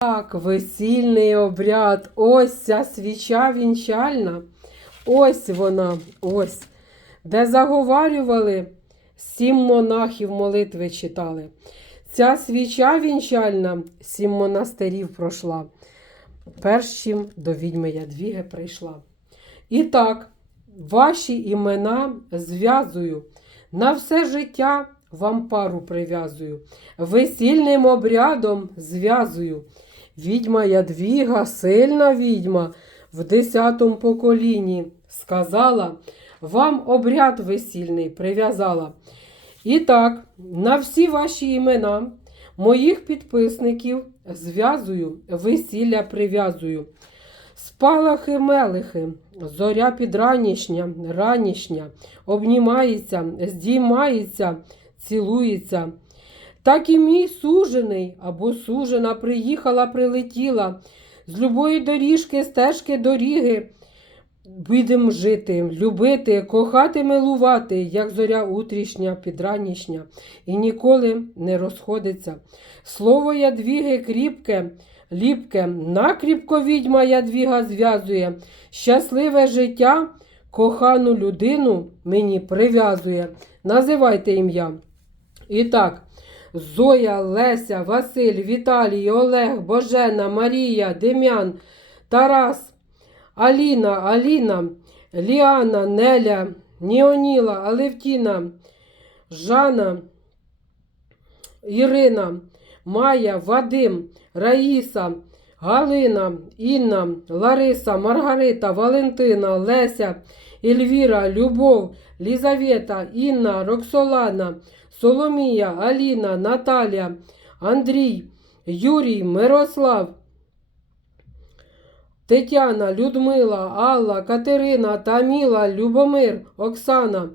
Так, весільний обряд. Ось ця свіча вінчальна. Ось вона, ось. Де заговарювали, сім монахів молитви читали. Ця свіча вінчальна сім монастирів пройшла. Перш чим до відьми Ядвіги прийшла. І так, ваші імена зв'язую. На все життя вам пару прив'язую. Весільним обрядом зв'язую. Відьма Ядвіга, сильна відьма, в десятому поколінні сказала, вам обряд весільний прив'язала. І так, на всі ваші імена моїх підписників зв'язую, весілля прив'язую. Спалахи мелихи, зоря підранішня, ранішня, обнімається, здіймається, цілується. Так і мій сужений або сужена приїхала, прилетіла. З любої доріжки, стежки доріги. Будем жити, любити, кохати, милувати, як зоря утрішня, підранішня, і ніколи не розходиться. Слово ядвіги кріпке, ліпке, накріпко відьма ядвіга зв'язує. Щасливе життя, кохану людину мені прив'язує. Називайте ім'я. І так, Зоя, Леся, Василь, Віталій, Олег, Божена, Марія, Дем'ян, Тарас, Аліна, Аліна, Ліана, Неля, Ніоніла, Алевтіна, Жана, Ірина, Майя, Вадим, Раїса, Галина, Інна, Лариса, Маргарита, Валентина, Леся, Ельвіра, Любов, Лізавета, Інна, Роксолана, Соломія, Аліна, Наталя, Андрій, Юрій, Мирослав, Тетяна, Людмила, Алла, Катерина, Таміла, Любомир, Оксана,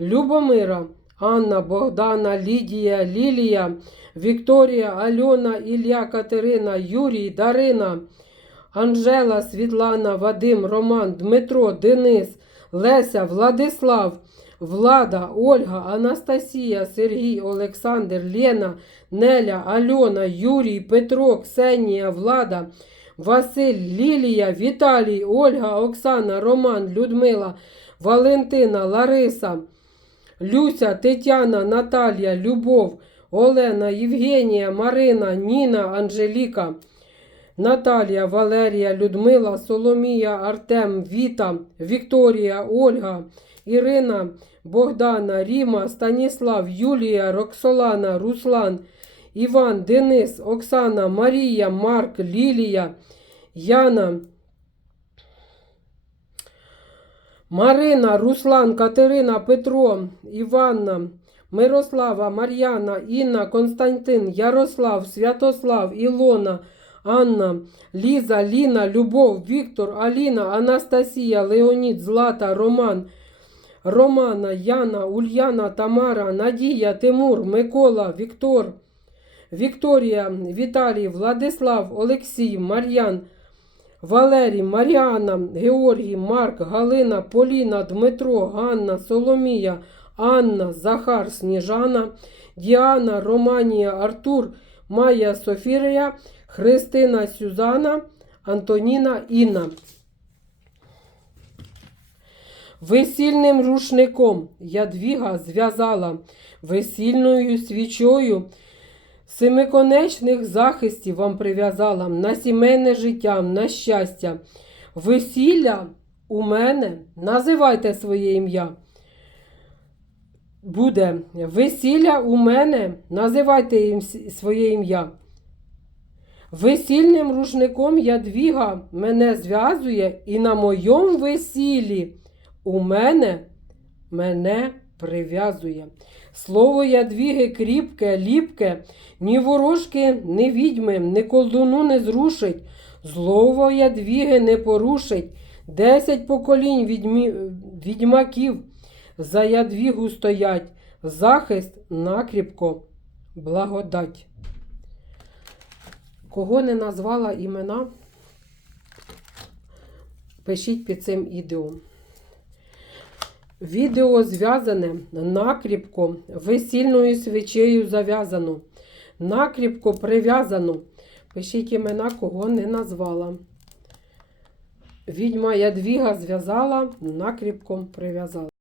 Любомира, Анна, Богдана, Лідія, Лілія, Вікторія, Альона, Ілля, Катерина, Юрій, Дарина, Анжела, Світлана, Вадим, Роман, Дмитро, Денис, Леся, Владислав, Влада, Ольга, Анастасія, Сергій, Олександр, Лена, Неля, Альона, Юрій, Петро, Ксенія, Влада, Василь, Лілія, Віталій, Ольга, Оксана, Роман, Людмила, Валентина, Лариса, Люся, Тетяна, Наталія, Любов, Олена, Євгенія, Марина, Ніна, Анжеліка, Наталія, Валерія, Людмила, Соломія, Артем, Віта, Вікторія, Ольга, Ірина, Богдана, Ріма, Станіслав, Юлія, Роксолана, Руслан, Іван, Денис, Оксана, Марія, Марк, Лілія, Яна, Марина, Руслан, Катерина, Петро, Іванна, Мирослава, Мар'яна, Інна, Константин, Ярослав, Святослав, Ілона, Анна, Ліза, Ліна, Любов, Віктор, Аліна, Анастасія, Леонід, Злата, Роман, Романа, Яна, Ульяна, Тамара, Надія, Тимур, Микола, Віктор, Вікторія, Віталій, Владислав, Олексій, Мар'ян, Валерій, Маріана, Георгій, Марк, Галина, Поліна, Дмитро, Ганна, Соломія, Анна, Захар, Сніжана, Діана, Романія, Артур, Майя, Софірія, Христина, Сюзана, Антоніна, Інна. Весільним рушником Ядвіга зв'язала весільною свічою. Семиконечних захистів вам прив'язала на сімейне життя, на щастя. Весілля у мене, називайте своє ім'я. Буде весілля у мене, називайте їм своє ім'я. Весільним рушником Ядвіга мене зв'язує, і на моєму весіллі у мене мене прив'язує. Слово ядвіги кріпке, ліпке, ні ворожки, ні відьми, ні колдуну не зрушить, злого ядвіги не порушить. Десять поколінь відьмі... відьмаків за ядвігу стоять, захист накріпко, благодать. Кого не назвала імена, пишіть під цим відео. Відео зв'язане накріпко весільною свічею зав'язано, накріпко прив'язано. Пишіть імена, кого не назвала. Відьма Ядвіга зв'язала, накріпком прив'язала.